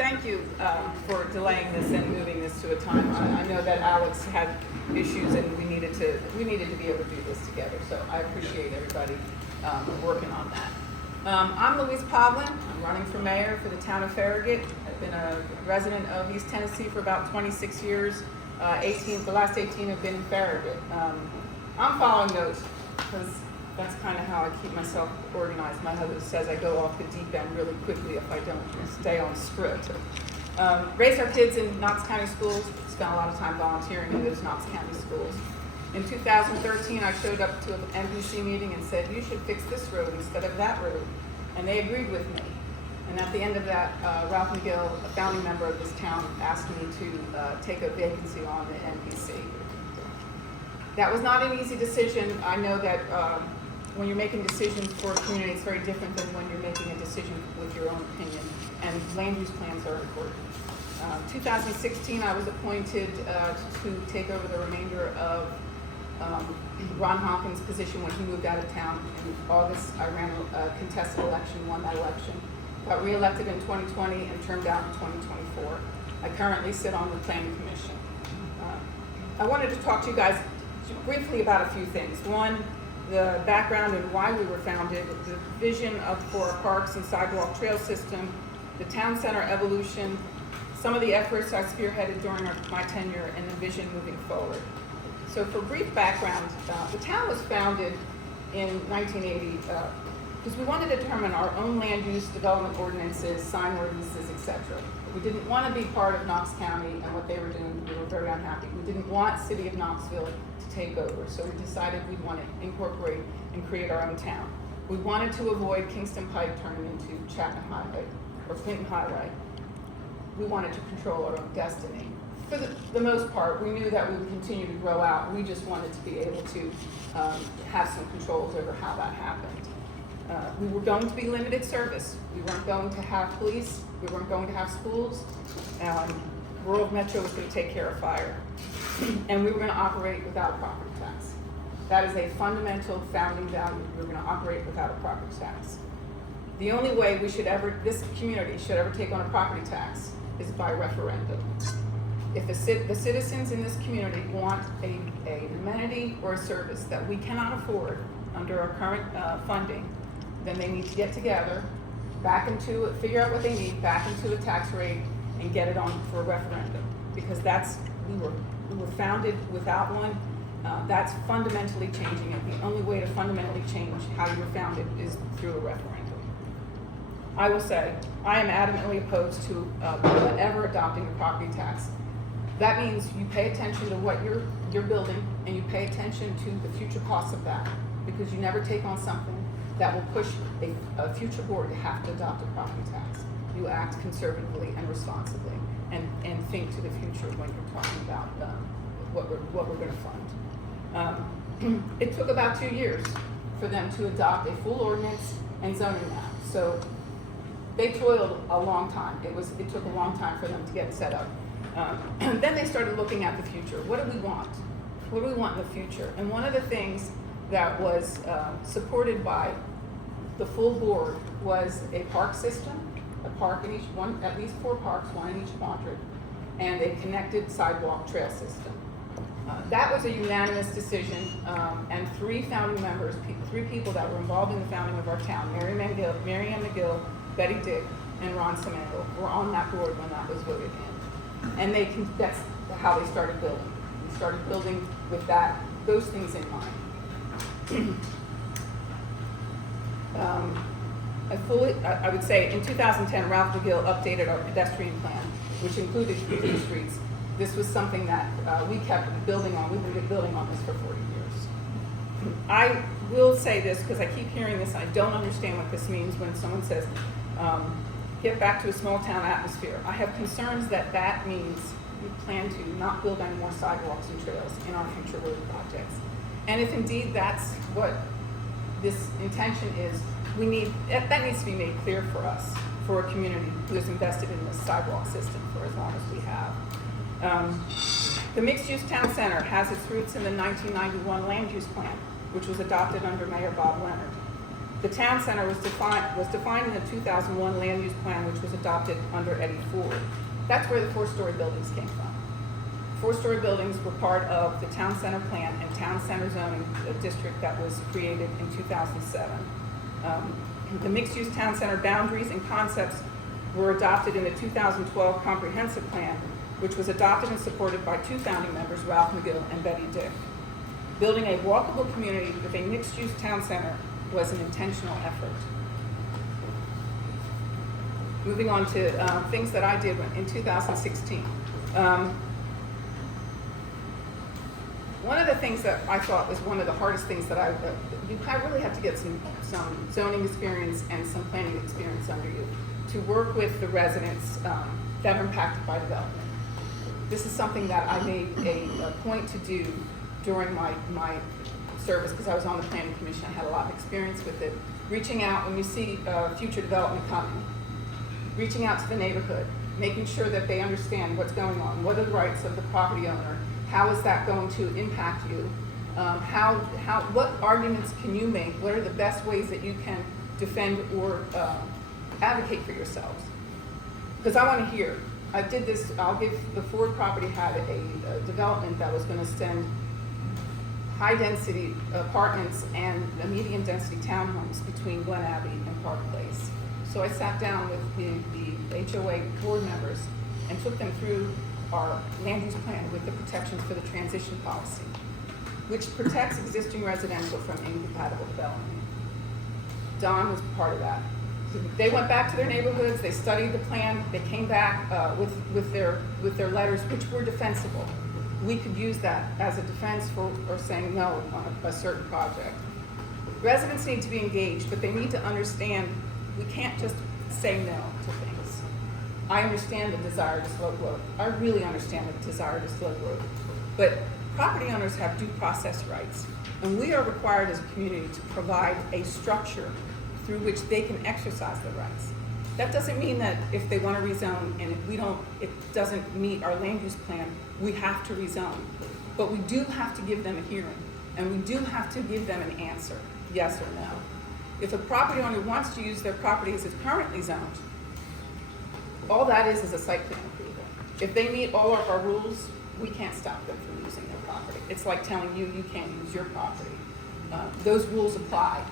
thank you for delaying this and moving this to a time. I know that Alex had issues and we needed to be able to do this together. So I appreciate everybody working on that. I'm Louise Povlin. I'm running for mayor for the town of Farragut. I've been a resident of East Tennessee for about 26 years. The last 18 have been in Farragut. I'm following notes because that's kind of how I keep myself organized. My husband says I go off the deep end really quickly if I don't stay on script. Raised our kids in Knox County schools. Spent a lot of time volunteering in those Knox County schools. In 2013, I showed up to an NBC meeting and said, you should fix this road instead of that road. And they agreed with me. And at the end of that, Ralph McGill, a founding member of this town, asked me to take a vacancy on the NBC. That was not an easy decision. I know that when you're making decisions for a community, it's very different than when you're making a decision with your own opinion. And land use plans are important. 2016, I was appointed to take over the remainder of Ron Hopkins' position when he moved out of town. In August, I ran a contested election, won that election. Got reelected in 2020 and termed out in 2024. I currently sit on the planning commission. I wanted to talk to you guys briefly about a few things. One, the background and why we were founded, the vision for our parks and sidewalk trail system, the town center evolution, some of the efforts I spearheaded during my tenure, and the vision moving forward. So for brief background, the town was founded in 1980 because we wanted to determine our own land use, development ordinances, sign ordinances, etc. We didn't want to be part of Knox County and what they were doing. We were very unhappy. We didn't want City of Knoxville to take over, so we decided we'd want to incorporate and create our own town. We wanted to avoid Kingston Pike turning into Chapman Highway or Clinton Highway. We wanted to control our own destiny. For the most part, we knew that we would continue to grow out. We just wanted to be able to have some controls over how that happened. We were going to be limited service. We weren't going to have police. We weren't going to have schools. Rural Metro was going to take care of fire. And we were going to operate without a property tax. That is a fundamental founding value. We were going to operate without a property tax. The only way this community should ever take on a property tax is by referendum. If the citizens in this community want an amenity or a service that we cannot afford under our current funding, then they need to get together, figure out what they need, back into a tax rate, and get it on for a referendum. Because we were founded without one. That's fundamentally changing it. The only way to fundamentally change how you were founded is through a referendum. I will say, I am adamantly opposed to ever adopting a property tax. That means you pay attention to what you're building, and you pay attention to the future costs of that, because you never take on something that will push a future board to have to adopt a property tax. You act conservatively and responsibly, and think to the future when you're talking about what we're going to fund. It took about 2 years for them to adopt a full ordinance and zoning map. So they toiled a long time. It took a long time for them to get set up. Then they started looking at the future. What do we want? What do we want in the future? And one of the things that was supported by the full board was a park system, a park in each one, at least 4 parks, 1 in each quadrant, and a connected sidewalk trail system. That was a unanimous decision, and 3 founding members, 3 people that were involved in the founding of our town, Mary Ann McGill, Betty Dick, and Ron Semantle, were on that board when that was voted in. And that's how they started building. We started building with those things in mind. I would say in 2010, Ralph McGill updated our pedestrian plan, which included 3 streets. This was something that we kept building on. We've been building on this for 40 years. I will say this because I keep hearing this. I don't understand what this means when someone says, get back to a small town atmosphere. I have concerns that means we plan to not build any more sidewalks and trails in our future road projects. And if indeed that's what this intention is, that needs to be made clear for us, for a community who is invested in this sidewalk system for as long as we have. The mixed-use town center has its roots in the 1991 land use plan, which was adopted under Mayor Bob Leonard. The town center was defined in the 2001 land use plan, which was adopted under Eddie Ford. That's where the 4-story buildings came from. 4-story buildings were part of the town center plan and town center zoning district that was created in 2007. The mixed-use town center boundaries and concepts were adopted in the 2012 comprehensive plan, which was adopted and supported by 2 founding members, Ralph McGill and Betty Dick. Building a walkable community with a mixed-use town center was an intentional effort. Moving on to things that I did in 2016. One of the things that I thought was one of the hardest things that I really have to get some zoning experience and some planning experience under you to work with the residents that are impacted by development. This is something that I made a point to do during my service, because I was on the planning commission. I had a lot of experience with it. Reaching out when you see future development coming, reaching out to the neighborhood, making sure that they understand what's going on, what are the rights of the property owner, how is that going to impact you, what arguments can you make, what are the best ways that you can defend or advocate for yourselves. Because I want to hear. I did this, the Ford property had a development that was going to send high-density apartments and medium density townhomes between Glen Abbey and Park Place. So I sat down with the HOA board members and took them through our land use plan with the protections for the transition policy, which protects existing residential from incompatible development. Don was part of that. They went back to their neighborhoods, they studied the plan, they came back with their letters, which were defensible. We could use that as a defense for saying no on a certain project. Residents need to be engaged, but they need to understand we can't just say no to things. I understand the desire to slow growth. I really understand the desire to slow growth. But property owners have due process rights, and we are required as a community to provide a structure through which they can exercise their rights. That doesn't mean that if they want to rezone and it doesn't meet our land use plan, we have to rezone. But we do have to give them a hearing, and we do have to give them an answer, yes or no. If a property owner wants to use their property as it's currently zoned, all that is a site plan approval. If they meet all of our rules, we can't stop them from using their property. It's like telling you can't use your property. Those rules apply.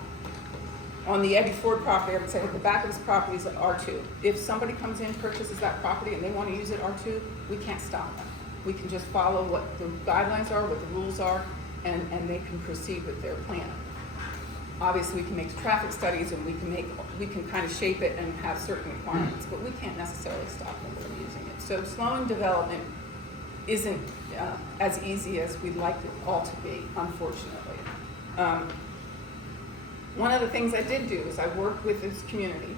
On the Eddie Ford property, I would say the back of his property is at R2. If somebody comes in, purchases that property, and they want to use it R2, we can't stop them. We can just follow what the guidelines are, what the rules are, and they can proceed with their plan. Obviously, we can make traffic studies, and we can kind of shape it and have certain requirements, but we can't necessarily stop them from using it. So slowing development isn't as easy as we'd like it all to be, unfortunately. One of the things I did do is I worked with this community.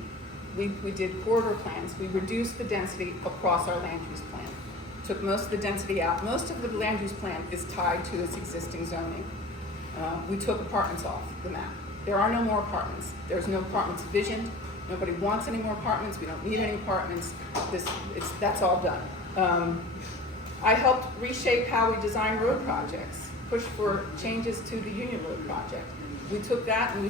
We did corridor plans. We reduced the density across our land use plan. Took most of the density out. Most of the land use plan is tied to its existing zoning. We took apartments off the map. There are no more apartments. There's no apartments visioned. Nobody wants any more apartments. We don't need any apartments. That's all done. I helped reshape how we design road projects, push for changes to the Union Road project. We took that and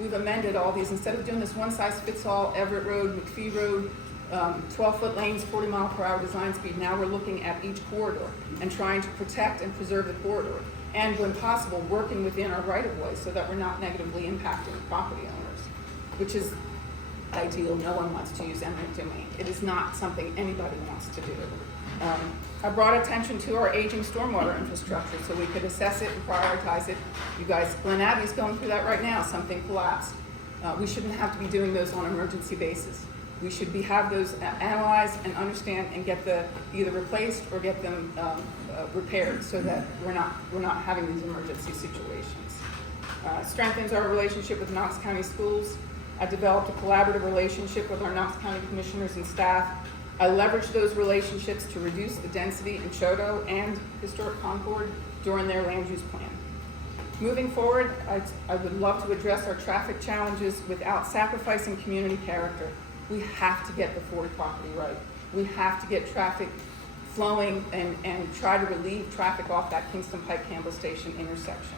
we've amended all these. Instead of doing this one-size-fits-all, Everett Road, McPhee Road, 12-foot lanes, 40-mile-per-hour design speed, now we're looking at each corridor and trying to protect and preserve the corridor. And when possible, working within our right-of-way so that we're not negatively impacting property owners, which is ideal. No one wants to use eminent domain. It is not something anybody wants to do. I brought attention to our aging stormwater infrastructure so we could assess it and prioritize it. You guys, Glen Abbey's going through that right now. Something collapsed. We shouldn't have to be doing those on an emergency basis. We should have those analyzed and understand and get either replaced or get them repaired so that we're not having these emergency situations. Strengthens our relationship with Knox County Schools. I developed a collaborative relationship with our Knox County commissioners and staff. I leveraged those relationships to reduce the density in Choteau and historic Concord during their land use plan. Moving forward, I would love to address our traffic challenges without sacrificing community character. We have to get the Ford property right. We have to get traffic flowing and try to relieve traffic off that Kingston Pike Campbell Station intersection.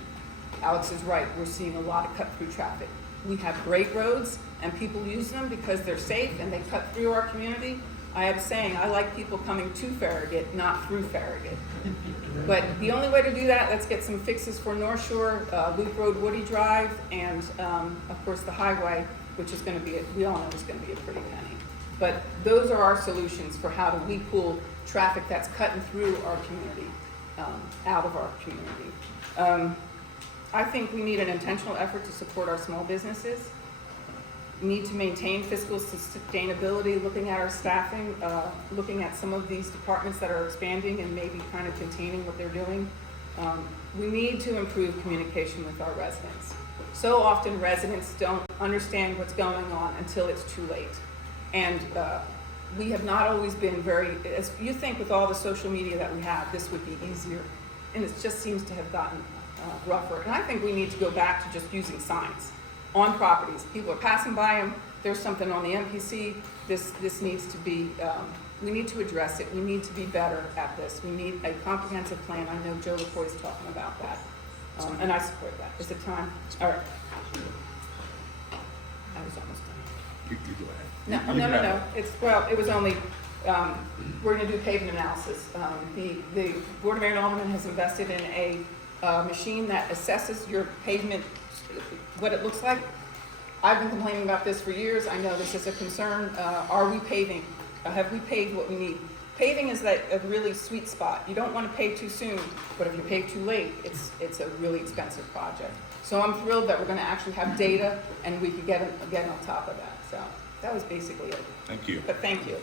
Alex is right, we're seeing a lot of cut-through traffic. we have great roads and people use them because they're safe and they cut through our community. I have a saying, I like people coming to Farragut, not through Farragut. But the only way to do that, let's get some fixes for North Shore, Loop Road, Woody Drive, and of course the highway, which is going to be, we all know is going to be a pretty penny. But those are our solutions for how do we pull traffic that's cutting through our community, out of our community. I think we need an intentional effort to support our small businesses. We need to maintain fiscal sustainability, looking at our staffing, looking at some of these departments that are expanding and maybe kind of containing what they're doing. We need to improve communication with our residents. So often residents don't understand what's going on until it's too late. And we have not always been very, as you think with all the social media that we have, this would be easier. And it just seems to have gotten rougher. And I think we need to go back to just using signs on properties. People are passing by them. There's something on the MPC. This needs to be, we need to address it. We need to be better at this. We need a comprehensive plan. I know Joe LaCoy is talking about that. And I support that. Is it time? All right. I was almost done. You go ahead. No. Well, it was only, we're gonna do pavement analysis. The Board of Mayor and Aldermen has invested in a machine that assesses your pavement, what it looks like. I've been complaining about this for years. I know this is a concern. Are we paving? Have we paved what we need? Paving is that a really sweet spot. You don't want to pave too soon, but if you pave too late, it's a really expensive project. So I'm thrilled that we're going to actually have data and we could get on top of that. So that was basically it. Thank you. But thank you.